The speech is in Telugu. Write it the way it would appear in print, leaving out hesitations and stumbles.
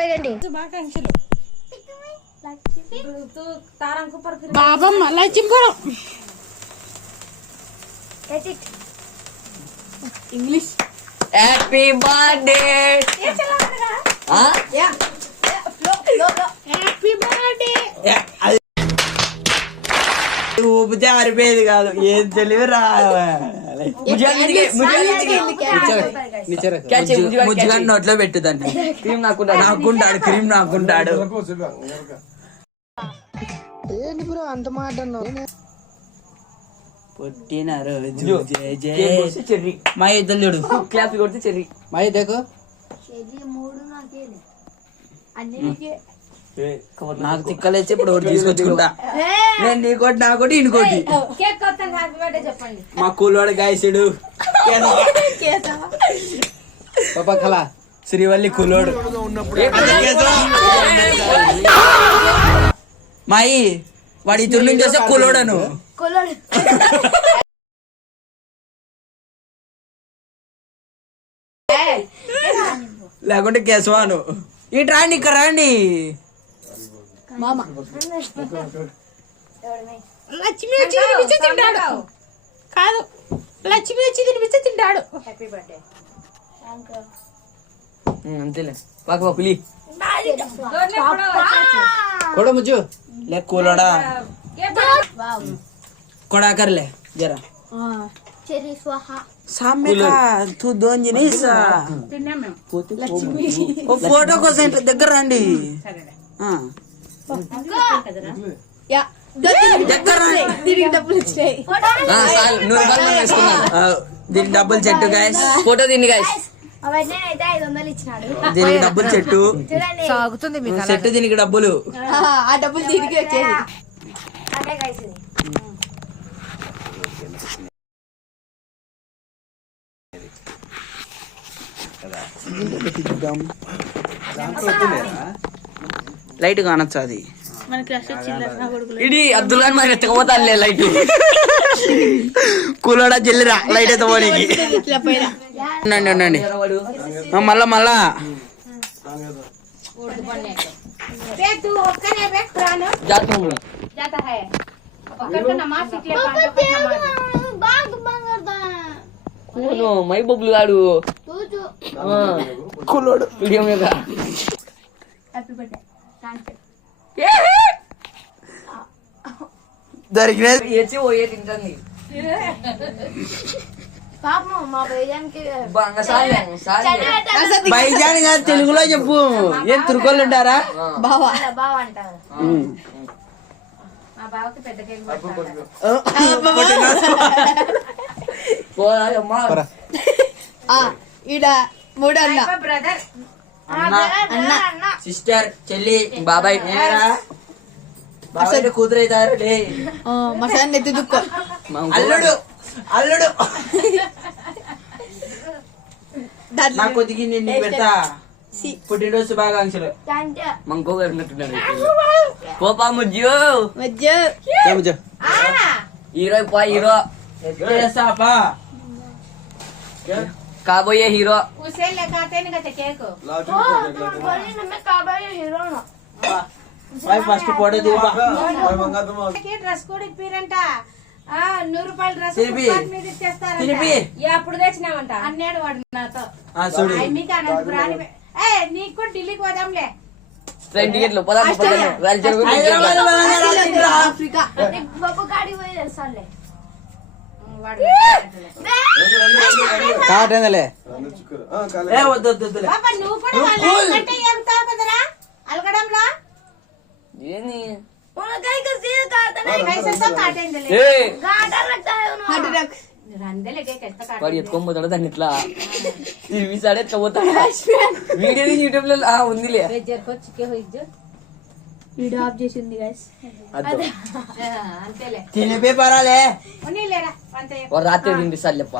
అడగండి. బాబమ్మ Lakshmipuram English. Happy birthday. Happy birthday. ఊపితే ఆరిపోయేది కాదు. ఏం తెలివిరా. ముజ్జుగాని నోట్లో పెట్టుదండి. క్రీమ్ నాకుంటాడు. క్రీమ్ నాకుంటాడు. ఏంటి బ్రో అంత మాట పుట్టిన రోజు చెర్రీ మా ఇద్దరు చూడు. క్లాప్ కొడితే చెర్రీ మా ఇద్దరు. నాకు తిక్కలేచి ఇప్పుడు ఒకటి తీసుకొచ్చుకుంటా. నేను నీకోటి నాకోటి ఇంకోటి. మా కూలోడు గాయసుడు కళ శ్రీవల్లి కూలోడు. మాయి వాడి ఇతరు నుంచి వస్తే కూలోడను. లేకుంటే కేశవాను. ఇటు రాండి, ఇక్కడ రండి. లక్ష్మి వచ్చి తినిపిస్తే తింటాడు. కాదు, లక్ష్మి వచ్చి తినిపిస్తే తింటాడు. అంతేలే. పాక పులి కొడ ముజ్జు లే కూలోడా కొడాకర్లే జరా ఫోటో కోసం దగ్గర రండి. దీనికి డబ్బులు చెట్టు గాయస్. ఫోటో దీన్ని గాయస్. దీనికి డబ్బులు చెట్టు చెట్టు దీనికి డబ్బులు. ఆ డబ్బులు దీనికి వచ్చేది. లైట్ కానొచ్చు అది. ఇది అబ్దుల్ ఖాన్ మరి ఎత్తకపోతాలే లైట్. కూలోడా జల్లిరా లైట్ ఎత్తపోనికి. ఉండండి ఉండండి. మళ్ళా మళ్ళా మై బొబ్బులు గాడు కూలోడు వీడియో మీద. దొరికినది పోయే తింటుంది. బైజాన్ కాదు, తెలుగులో చెప్పు. ఏం తురుకోళ్ళు ఉంటారా? ఈడ మూడు అన్న సిస్టర్ చెల్లి బాబాయ్ బాబాయ్ కూతురు అవుతారు. మసాన్ ఎత్తి దుక్క అల్లుడు అల్లుడు నా కొద్దికి నేను పెడతా. పుట్టినరోజు శుభాకాంక్షలు. మంకో గారు కోపా ముజ్జు హీరో పా హీరో కాబోయే హీరో. ఫస్ట్ ఫోటో డ్రెస్ కూడా ఇప్పిరంట. 100 రూపాయల డ్రెస్ అప్పుడు తెచ్చినామంట అన్నాడు వాడు నాతో. మీకు అనంతపురాని నీకు కూడా ఢిల్లీకి పోదాంలే. నువ్వు కూడా ఏగుతావు కదరా అలగడంలో. వాడు ఎత్తుకోపోతాడు దాన్ని ఇట్లా తీసాడు ఎత్తుకోపోతాడు. వీడియో యూట్యూబ్ లో ఉందిలే. వీడియో ఆఫ్ చేసింది తినిపే పరాలే. రాత్రి తినిపిస్తాడు లేప్ప.